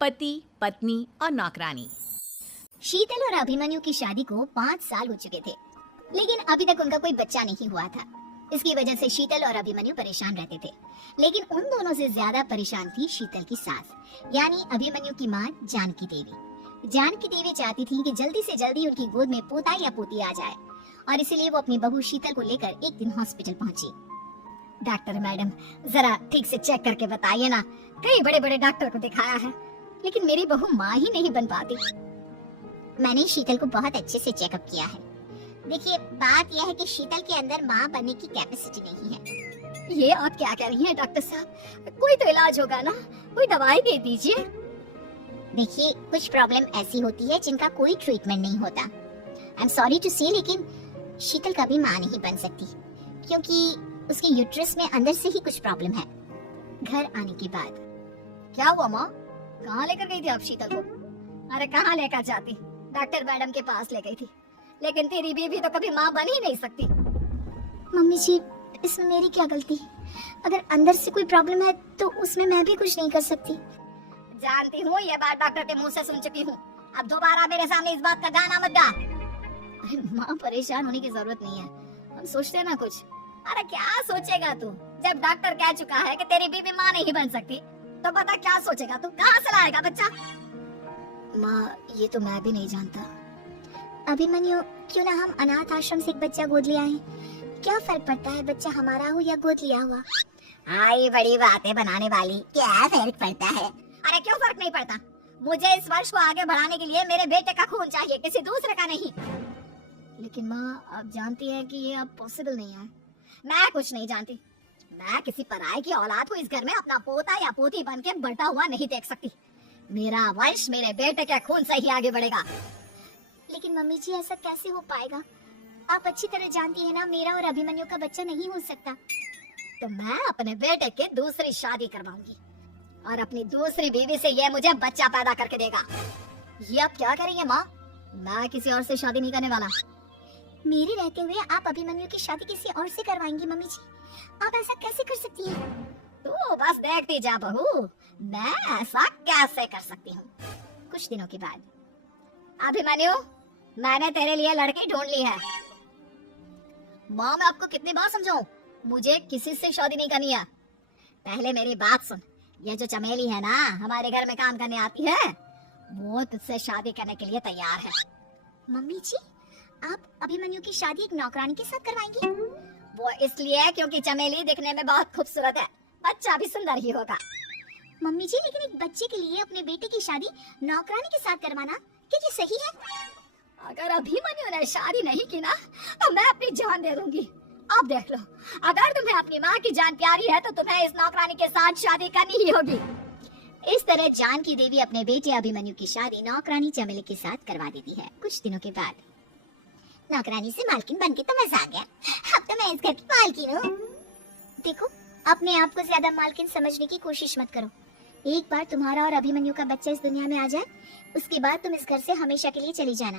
पति, पत्नी और नौकरानी। शीतल और अभिमन्यु की शादी को 5 साल हो चुके थे, लेकिन अभी तक उनका कोई बच्चा नहीं हुआ था। इसकी वजह से शीतल और अभिमन्यु परेशान रहते थे, लेकिन उन दोनों से ज्यादा परेशान थी शीतल की सास, यानी अभिमन्यु की माँ जानकी देवी। जानकी देवी चाहती थी कि जल्दी से जल्दी उनकी गोद में पोता या पोती आ जाए, और इसीलिए वो अपनी बहू शीतल को लेकर एक दिन हॉस्पिटल पहुंची। डॉक्टर मैडम, जरा ठीक से चेक करके बताइए ना, कई बड़े बड़े डॉक्टर को दिखाया है, लेकिन मेरी बहू माँ ही नहीं बन पाती। मैंने शीतल को बहुत अच्छे से चेकअप किया है। देखिए, बात यह है कि शीतल के अंदर माँ बनने की कैपेसिटी नहीं है। ये आप क्या कह रही हैं डॉक्टर साहब? कोई तो इलाज होगा ना, कोई दवाई दे दीजिए। देखिए, कुछ प्रॉब्लम ऐसी होती है जिनका कोई ट्रीटमेंट नहीं होता। आई एम सॉरी टू से, लेकिन शीतल कभी माँ नहीं बन सकती, क्योंकि उसके यूट्रस में अंदर से ही कुछ प्रॉब्लम है। घर आने के बाद क्या हुआ माँ? कहाँ लेकर गई थी आप शीतल को? अरे कहाँ लेकर जाती, डॉक्टर मैडम के पास ले गई थी, लेकिन तेरी बीवी तो कभी माँ बन ही नहीं सकती। मम्मी जी, इसमें मेरी क्या गलती? अगर अंदर से कोई प्रॉब्लम है तो उसमें मैं भी कुछ नहीं कर सकती। जानती हूँ, ये बात डॉक्टर के मुंह से सुन चुकी हूँ। अब दोबारा मेरे सामने इस बात का गाना मत गा। अरे माँ, परेशान होने की जरूरत नहीं है, हम सोचते हैं ना कुछ। अरे क्या सोचेगा तू? जब डॉक्टर कह चुका है कि तेरी बीवी माँ नहीं बन सकती, तो पता क्या सोचेगा तू? कहाँ से लाएगा बच्चा? माँ, ये तो मैं भी नहीं जानता। अभिमन्यु, क्यों ना हम अनाथ आश्रम से एक बच्चा गोद ले आए? क्या फर्क पड़ता है बच्चा हमारा हो या गोद लिया हुआ? आई बड़ी बातें बनाने वाली, क्या फर्क पड़ता है? अरे क्यों फर्क नहीं पड़ता? मुझे इस वर्ष को आगे बढ़ाने के लिए मेरे बेटे का खून चाहिए, किसी दूसरे का नहीं। लेकिन माँ, आप जानती हैं कि ये अब पॉसिबल नहीं है। मैं कुछ नहीं जानती। मैं किसी पराये की औलाद को इस घर में अपना पोता या पोती बन के बढ़ता हुआ नहीं देख सकती। मेरा वंश मेरे बेटे के खून से ही आगे बढ़ेगा। लेकिन मम्मी जी, ऐसा कैसे हो पाएगा? आप अच्छी तरह जानती है ना, मेरा और अभिमन्यु का बच्चा नहीं हो सकता। तो मैं अपने बेटे के दूसरी शादी करवाऊंगी, और अपनी दूसरी बीवी से ये मुझे बच्चा पैदा करके देगा। ये आप क्या करेंगे माँ? मैं किसी और से शादी नहीं करने वाला। मेरे रहते हुए आप अभिमन्यु की शादी किसी और से करवाएंगी? मम्मी जी, आप ऐसा कैसे कर सकती हैं? तो बस देखती जा बहू, मैं ऐसा कैसे कर सकती हूँ। कुछ दिनों के बाद, अभिमन्यु, मैंने तेरे लिए लड़की ढूंढ ली है। माँ, मैं आपको कितनी बार समझाऊं, मुझे किसी से शादी नहीं करनी है। पहले मेरी बात सुन, ये जो चमेली है ना, हमारे घर में काम करने आती है, वो तुझसे शादी करने के लिए तैयार है। मम्मी जी, आप अभिमन्यु की शादी एक नौकरानी के साथ करवाएंगी? वो इसलिए क्योंकि चमेली दिखने में बहुत खूबसूरत है, बच्चा भी सुंदर ही होगा। मम्मी जी, लेकिन एक बच्चे के लिए अपने बेटे की शादी नौकरानी के साथ करवाना क्या ये सही है? अगर अभिमन्यु ने शादी नहीं की ना, तो मैं अपनी जान दे दूंगी। अब देख लो, अगर तुम्हें अपनी माँ की जान प्यारी है तो तुम्हें इस नौकरानी के साथ शादी करनी ही होगी। इस तरह जानकी देवी अपने बेटे अभिमन्यु की शादी नौकरानी चमेली के साथ करवा देती है। कुछ दिनों के बाद, नौकरानी से मालकिन बनके तो मजा आ गया, अब तो मैं इस घर की मालकिन हूँ। देखो, अपने आप को ज्यादा मालकिन समझने की कोशिश मत करो। एक बार तुम्हारा और अभिमन्यु का बच्चा इस दुनिया में आ जाए, उसके बाद तुम इस घर से हमेशा के लिए चली जाना।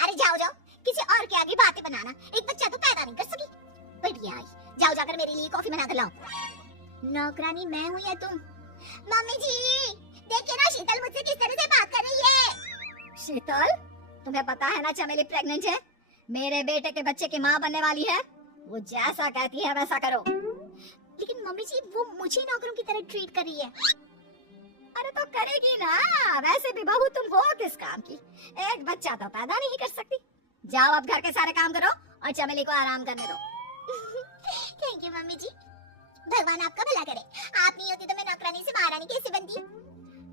अरे जाओ जाओ, किसी और के आगे बातें बनाना, एक बच्चा तो पैदा नहीं कर सकी। बढ़िया, जाओ जाकर मेरे लिए कॉफी बना कर लाओ। नौकरानी मैं हूँ या तुम? मम्मी जी, देखिए ना, शीतल मुझसे किस तरह से बात कर रही है। शीतल, तुम्हें पता है ना चमेली प्रेग्नेंट है, मेरे बेटे के बच्चे की माँ बनने वाली है। वो जैसा कहती है वैसा करो। लेकिन मम्मी जी, वो मुझे नौकरों की तरह ट्रीट कर रही है। अरे तो करेगी ना, वैसे भी बहू तुम हो किस काम की, एक बच्चा तो पैदा नहीं कर सकती। जाओ अब घर के सारे काम करो और चमेली को आराम करने दो। थैंक यू मम्मी जी, भगवान आपका भला करे। आप नहीं होती तो मैं नौकरानी से महारानी कैसे बनती?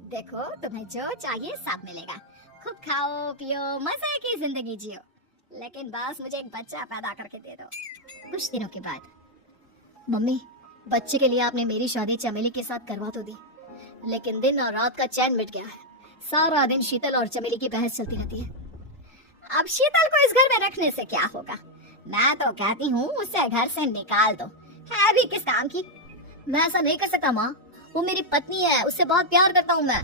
देखो, तुम्हें जो चाहिए सब मिलेगा, खूब खाओ पियो, मजे की जिंदगी जियो, लेकिन बस मुझे एक बच्चा पैदा करके दे दो। कुछ दिनों के बाद, मम्मी, बच्चे के लिए आपने मेरी शादी चमेली के साथ करवा तो दी, लेकिन दिन और रात का चैन मिट गया है। सारा दिन शीतल और चमेली की बहस चलती रहती है। अब शीतल को इस घर में रखने से क्या होगा? मैं तो कहती हूँ उसे घर से निकाल दो, है भी किस काम की। मैं ऐसा नहीं कर सकता माँ, वो मेरी पत्नी है, उससे बहुत प्यार करता हूँ मैं।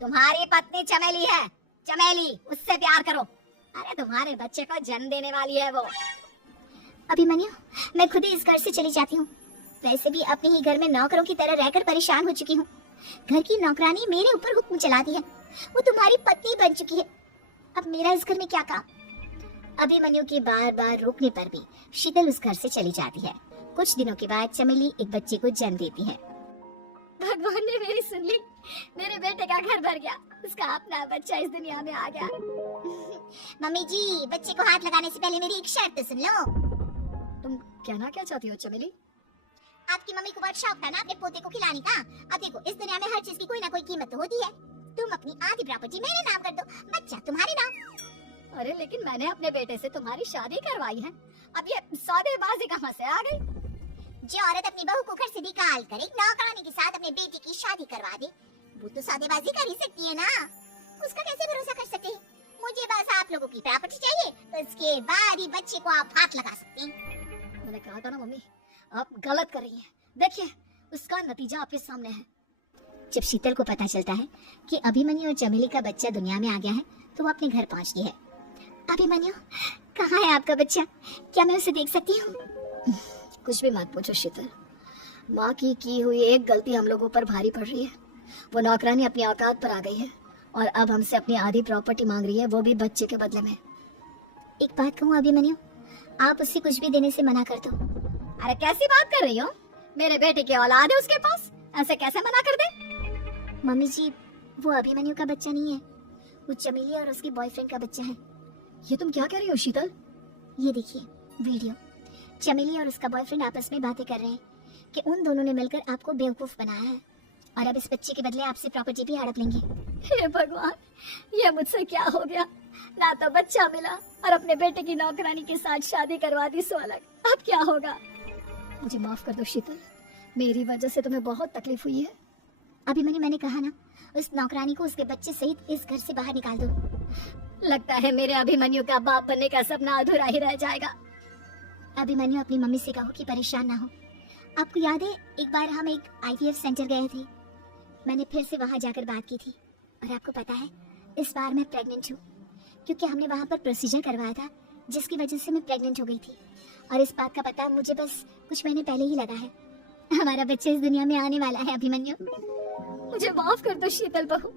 तुम्हारी पत्नी चमेली है, चमेली, उससे प्यार करो। अरे तुम्हारे बच्चे को जन्म देने वाली है वो। अभिमन्यु, मैं खुद ही इस घर से चली जाती हूँ। वैसे भी अपने ही घर में नौकरों की तरह रहकर परेशान हो चुकी हूँ। घर की नौकरानी मेरे ऊपर हुक्म चलाती है। वो तुम्हारी पत्नी बन चुकी है, अब मेरा इस घर में क्या काम। अभिमन्यु के बार बार रोकने पर भी शीतल उस घर से चली जाती है। कुछ दिनों के बाद चमेली एक बच्चे को जन्म देती है। भगवान ने मेरी सुन ली, मेरे बेटे का घर भर गया, उसका अपना बच्चा इस दुनिया में आ गया। मम्मी जी, बच्चे को हाथ लगाने से पहले मेरी एक शर्त सुन लो। तुम कहना क्या चाहती हो चमेली? आपकी मम्मी को बहुत शौक था ना अपने पोते को खिलाने का। अब देखो, इस दुनिया में हर चीज की कोई ना कोई कीमत तो होती है। तुम अपनी आधी प्रॉपर्टी मेरे नाम कर दो, बच्चा तुम्हारे नाम। अरे लेकिन मैंने अपने बेटे से तुम्हारी शादी करवाई है, अब ये सौदेबाजी कहाँ से आ गई? जो औरत अपनी बहू को घर से निकाल कर एक नौकरानी के साथ अपने बेटे की शादी करवा दे, वो तो सौदेबाजी कर ही सकती है ना। उसका कैसे भरोसा कर सकते हैं? मुझे बस आप लोगों की प्रॉपर्टी चाहिए, तो उसके बाद ही बच्चे को आप हाथ लगा सकते हैं। मैंने कहा था ना मम्मी, आप गलत कर रही हैं। देखिए, उसका नतीजा आपके सामने है। जब शीतल को पता चलता है कि अभिमन्यु और चमेली का बच्चा दुनिया में आ गया है, तो वो अपने घर पहुंचती है। अभिमन्यु, कहाँ है आपका बच्चा? क्या मैं उसे देख सकती हूँ? कुछ भी मत पूछो शीतल, माँ की हुई एक गलती हम लोगों पर भारी पड़ रही है। वो नौकरानी अपनी औकात पर आ गई है और अब हमसे अपनी आधी प्रॉपर्टी मांग रही है, वो भी बच्चे के बदले में। एक बात कहूँ अभिमन्यु, आप उससे कुछ भी देने से मना कर दो। अरे कैसी बात कर रही हो? मेरे बेटे की औलाद है उसके पास, ऐसे कैसे मना कर दे? मम्मी जी, वो अभिमन्यु का बच्चा नहीं है, वो चमेली और उसके बॉयफ्रेंड का बच्चा है। ये तुम क्या कह रही हो शीतल? ये देखिए वीडियो, चमेली और उसका बॉयफ्रेंड आपस में बातें कर रहे हैं कि उन दोनों ने मिलकर आपको बेवकूफ बनाया है और अब इस बच्चे के बदले आपसे प्रॉपर्टी भी हड़प लेंगे। हे भगवान, ये मुझसे क्या हो गया? ना तो बच्चा मिला और अपने बेटे की नौकरानी के साथ शादी करवा दी, सो अलग। अब क्या होगा? मुझे माफ कर दो शीतल, मेरी वजह से तुम्हें बहुत तकलीफ हुई है। अभिमन्यु, मैंने कहा ना, उस नौकरानी को उसके बच्चे सहित इस घर से बाहर निकाल दो। लगता है मेरे अभिमन्यु का बाप बनने का सपना अधूरा ही रह जाएगा। अभिमन्यु, अपनी मम्मी से कहो कि परेशान ना हो। आपको याद है, एक बार हम एक IVF सेंटर गए थे, मैंने फिर से वहां जाकर बात की थी और आपको पता है इस बार मैं प्रेग्नेंट हूँ, क्योंकि हमने वहां पर प्रोसीजर करवाया था जिसकी वजह से मैं प्रेग्नेंट हो गई थी। और इस बात का पता मुझे बस कुछ महीने पहले ही लगा है। हमारा बच्चा इस दुनिया में आने वाला है। अभिमन्यु, मुझे माफ कर दो शीतल बहू,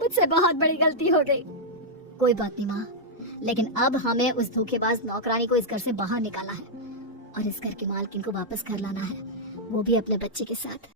मुझसे बहुत बड़ी गलती हो गई। कोई बात नहीं माँ, लेकिन अब हमें उस धोखेबाज नौकरानी को इस घर से बाहर निकालना है और इस घर के मालकिन को वापस घर लाना है, वो भी अपने बच्चे के साथ।